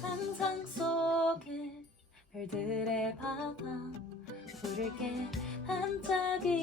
상상 속에 별들의 바다 불을 깨 반짝이